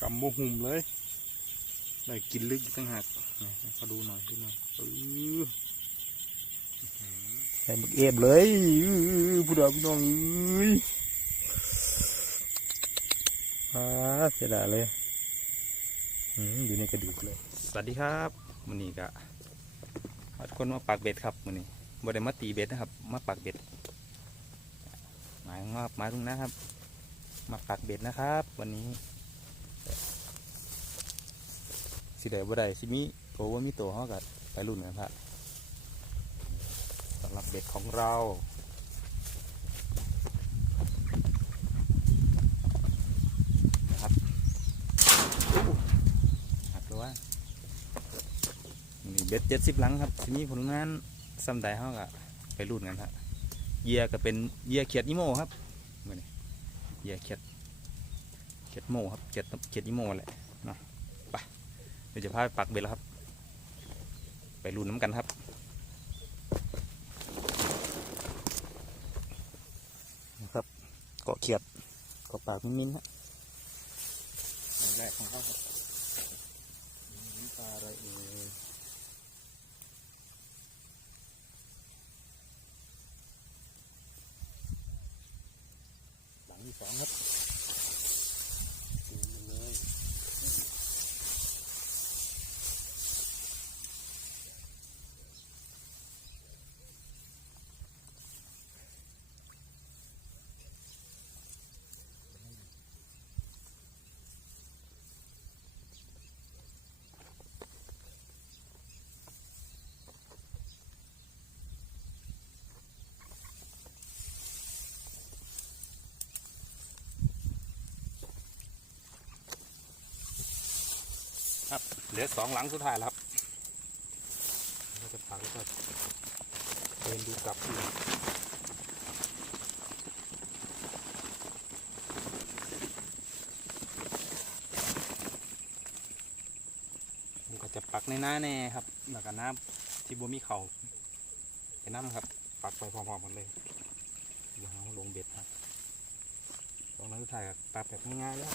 กำโมหุ่มเลย ได้กินลึกอีกตั้งหากมาดูหน่อยดูหน่อยเออใส่มึกเอฟเลยผู้ดาวพี่น้องเอ้ยอ่าเสียดายเลยอยู่ในกระดูกเลย สวัสดีครับมันนี้ก็ทุกคนมาปักเบ็ดครับมันนี้บ่ได้มาตีเบ็ดนะครับ มาปักเบ็ดหมายว่าหมายตรงนะครับ มาปักเบ็ดนะครับ วันนี้ สิได้บ่ได้สิมีโตว่ามีโตเฮาก็ไปรุ่นกันครับสำหรับเบ็ดของเราครับหักตัวว่านี่เบ็ดเจ็ดสิบหลังครับสิมีผลงานซ้ำใดเฮาก็ไปรุ่นกันครับเยียก็เป็นเยียเขียดนิโมครับมื้อนี้เยียเขียดเขียดโมครับเขียดเขียดนิโมแหละเดี๋ยวจะพาไปปักเบ็ดแล้วครับ ไปลุ้นน้ำกันครับ นะครับเกาะเขียดเกาะปากมิ้นๆฮะอันแรกของเขาครับนี่ปลาอะไรเอ่ยหลังที่สองครับดูมันเลย ครับ เหลือสองหลังสุดท้ายแล้วครับเราจะปักแล้วก็เดินดูกลับดูผมก็จะปักในหน้าแน่ครับแล้วก็น้ำที่บ่มีเขาไปน้ำครับ ปักไปพร้อมๆกันเลยเดี๋ยวเราลงเบ็ดครับสองหลังสุดท้ายปักแบบง่ายๆแล้ว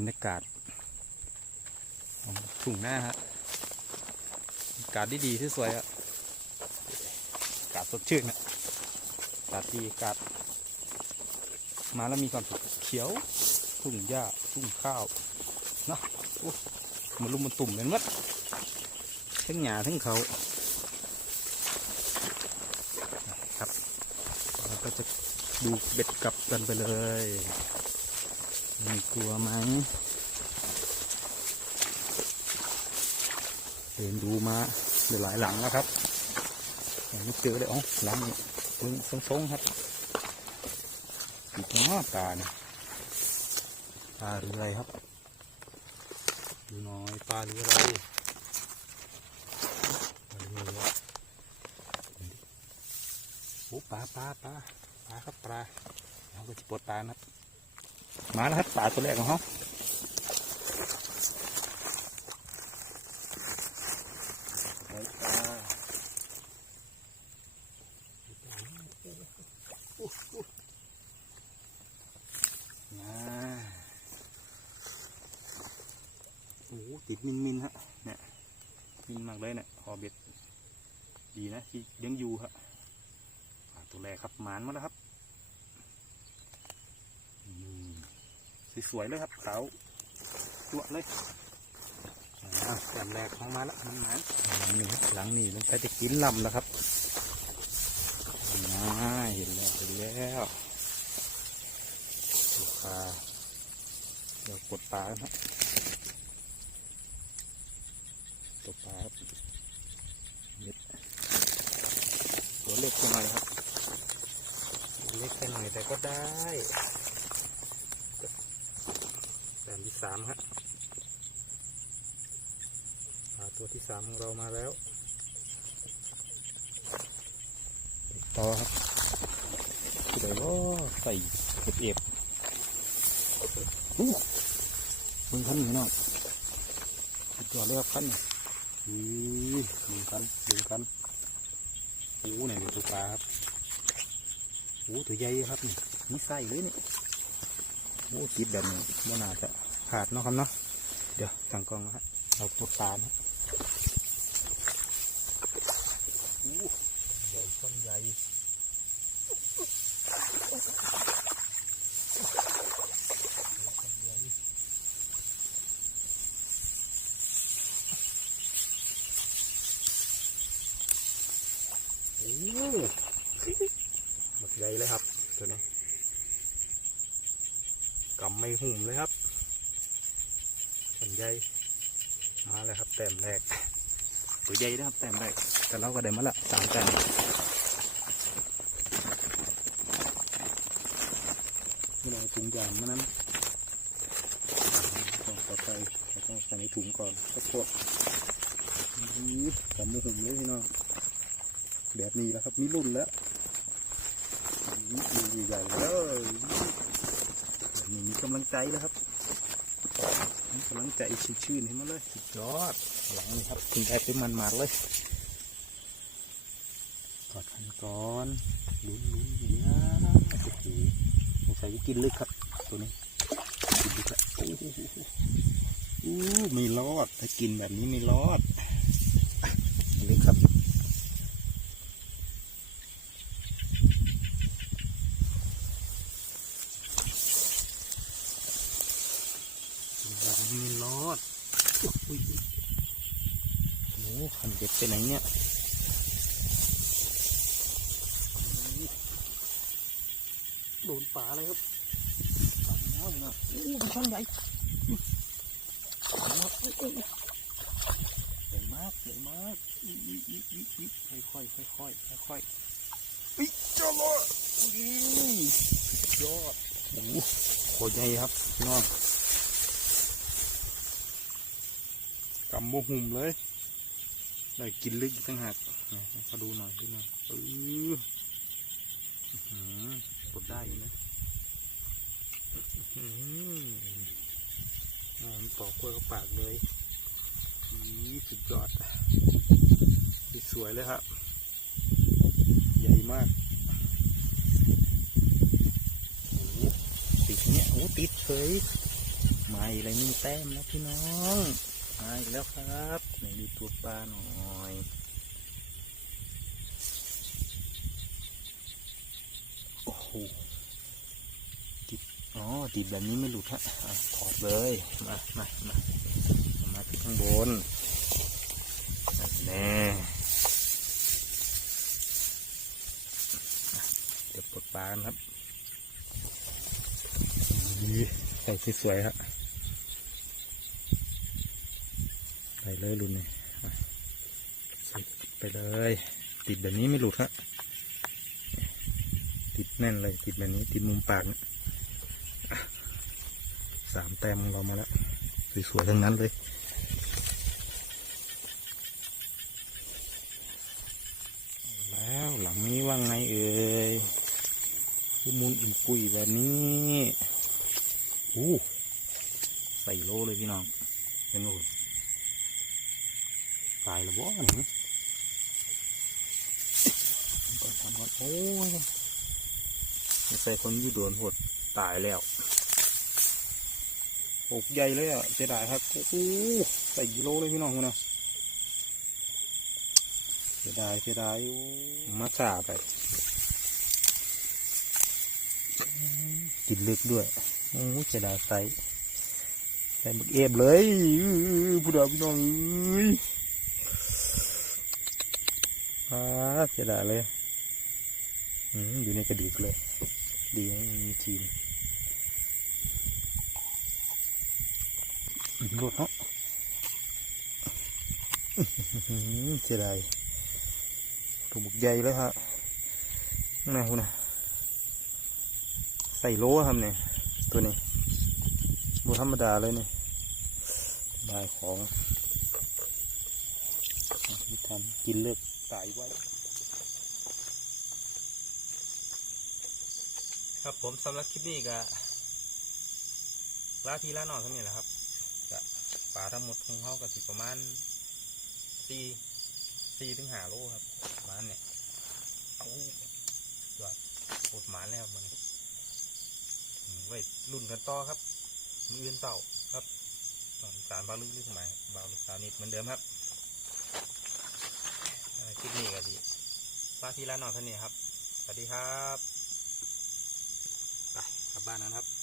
รรยากาศของทุ่งหน้าฮะอากาศดีดีๆที่สวยอะอากาศสดชื่นอะอากาศดีอากาศมาแล้วมีความสุขเขียวทุ่งหญ้าทุ่งข้าวเนาะมันลุมมันตุ่มเป็นวัดทั้งหญ้าทั้งเขาครับเราก็จะดูเบ็ดกลับกันไปเลย มีกลัวไหมเดินดูมาหลายหลังแล้วครับยังไม่เจอเลยอ๋อหลังนี้มึงทรงๆครับอีกน้อตาเนี่ยปลาหรืออะไรครับ ดูน้อยปลาหรืออะไรปลาหรืออะไรวะโอ้ปลาปลาปลาปลาครับปลาเราก็จะปลดปลานะครับ มาแล้วครับปลาตัวแรกของเขาโอ้โหติดมินมินฮะเนี่ยมินมากเลยเนี่ยคอเบ็ด ดีนะที่ยังอยู่ฮะตัวแรกครับหมานมาแล้วครับอืม สวยๆเลยครับขาวจั่วเลยแต้มแรกของมาแล้วมันหมานหลังนี้หลังนี้มันใช้จะกินลำแล้วครับอ่าเห็นแล้วเห็นแล้วดูปลาเดี๋ยวกดปลาครับตกปลาครับตัวเล็กไปหน่อยครับ เล็กไปหน่อยแต่ก็ได้ สามครับปลาตัวที่สามของเรามาแล้วต่อครับผู้ใดว่าใส่เก็บเอฟอู้มึงคันนี่น้องสุดยอดเลยครับคันนี่อือมึงคันมึงคันโอ้ไหนเป็นตัวปลาครับโอ้ตัวใหญ่ครับนี่มีไส้เลยนี่โอ้ติดแบบนี้มันน่าจะ ขาดเนาะครับเนาะเดี๋ยวตั้งกล้องนะฮะเอาตัวปลานะใหญ่ต้นใหญ่หมดใหญ่เลยครับตัวนี้กำไม่หุ่มเลยครับ ใหญ่มาเลยครับแต้มแรกตัวใหญ่นะครับแต้มแรกแต่เราก็ได้มาละสามแต้มเราถุงยางมานั้นต้องต่อไปเราต้องใส่ในถุงก่อนสักพวกกำไม่หุ่มเลยพี่น้องแบบนี้แล้วครับมีรุ่นแล้วนี่ใหญ่ๆเลยแบบนี้มีกำลังใจแล้วครับมี กำลังใจชื่นๆให้มันเลยสุดยอดหลังนี้ครับถึงแอบไปมันมาเลยกอดกันก่อนลุ้นลุ้นๆเนี่ยโอ้โหสงสัยกินลึกครับ ตัวนี้กินลึกแล้วโอ้โหอู้ไม่รอดถ้ากินแบบนี้ไม่รอดลึกครับ แบบนี้รอดอุ้ยโอ้ขัน เด็ดไปไหนเนี่ยโดนป่าอะไรครับป่าแล้วนะโอ้มันช่อนใหญ่ใหญ่มากใหญ่มากใหญ่มากอีอีอีอีอีค่อยค่อยค่อยค่อยค่อยๆอีจ้าเลยอียอดโอ้โหโคตรใหญ่ครับพี่น้องกำโมหุ่มเลย ได้กินลึกต่างหากนะมาดูหน่อยดูหน่อยเอออื้อหือกดได้อยู่นะมันต่อกล้วยกับปากเลยอีสุดยอดสวยเลยครับ ใหญ่มากติดเนี้ยโอ้ติดเคยมาอีกอะไรนี่แต้มแล้วพี่น้องมาอีกแล้วครับ ตัวปลาหน่อยโอ้โหติดอ๋อติดแบบนี้ไม่หลุดฮะถอดเลยมามามามาที่ข้างบนแน่เดี๋ยวปลดปลากันครับนี่ใส่สวยๆครับไปเลยรุ่นนี้อะสิบ ไปเลย ติดแบบนี้ไม่หลุดฮะติดแน่นเลย ติดแบบนี้ ติดมุมปากสามแต้มเรามาแล้วสวยๆทั้งนั้นเลยแล้วหลังนี้ว่าไงเอ่ยคือมูลอุ่นปุยแบบนี้อู้ใส่โลเลยพี่น้องเห็นไหมคุณตายแล้วบ่นี่ก่อ อนโอ้ยใส่คนยู่โดนหดตายแล้วอกใหญ่เลยอะเสียดายครับโอ้โหใส่กิโลเลยพี่น้องคุณนะเสียดายเสียดายมาสาไปกินลึกด้วยโอ้เสียดายใส่ใส่หมึกเอฟเลยผู้ดาวพี่น้องเอ้ยอ่าเสียดายเลย อยู่ในกระดูกเลย ดีมีทีมอืมรถเนาะอื้อหือเสียดายตัวบุกใหญ่เลยฮะนี่คุณนะใส่โล่ครับเนี่ย ตัวนี้โบธรรมดาเลยนี่บายของไม่ทันกินเลือกตายไว้ ครับผมสำหรับคลิปนี้ก็ลาทีละนอนเท่านี้แหละครับก็ปลาทั้งหมดของเขาก็สิประมาณสี่สี่ถึงห้าโลครับประมาณเนี่ยเอายอดปวดหมาแล้วมันไว้รุ่นกันต่อครับมืออื่นเต่าครับสารบาลึกลึกใหม่บาลึกสาวนิดเหมือนเดิมครับคลิปนี้ก็ดีลาทีละนอนเท่านี้ครับ สวัสดีครับ กลับบ้านนะครับ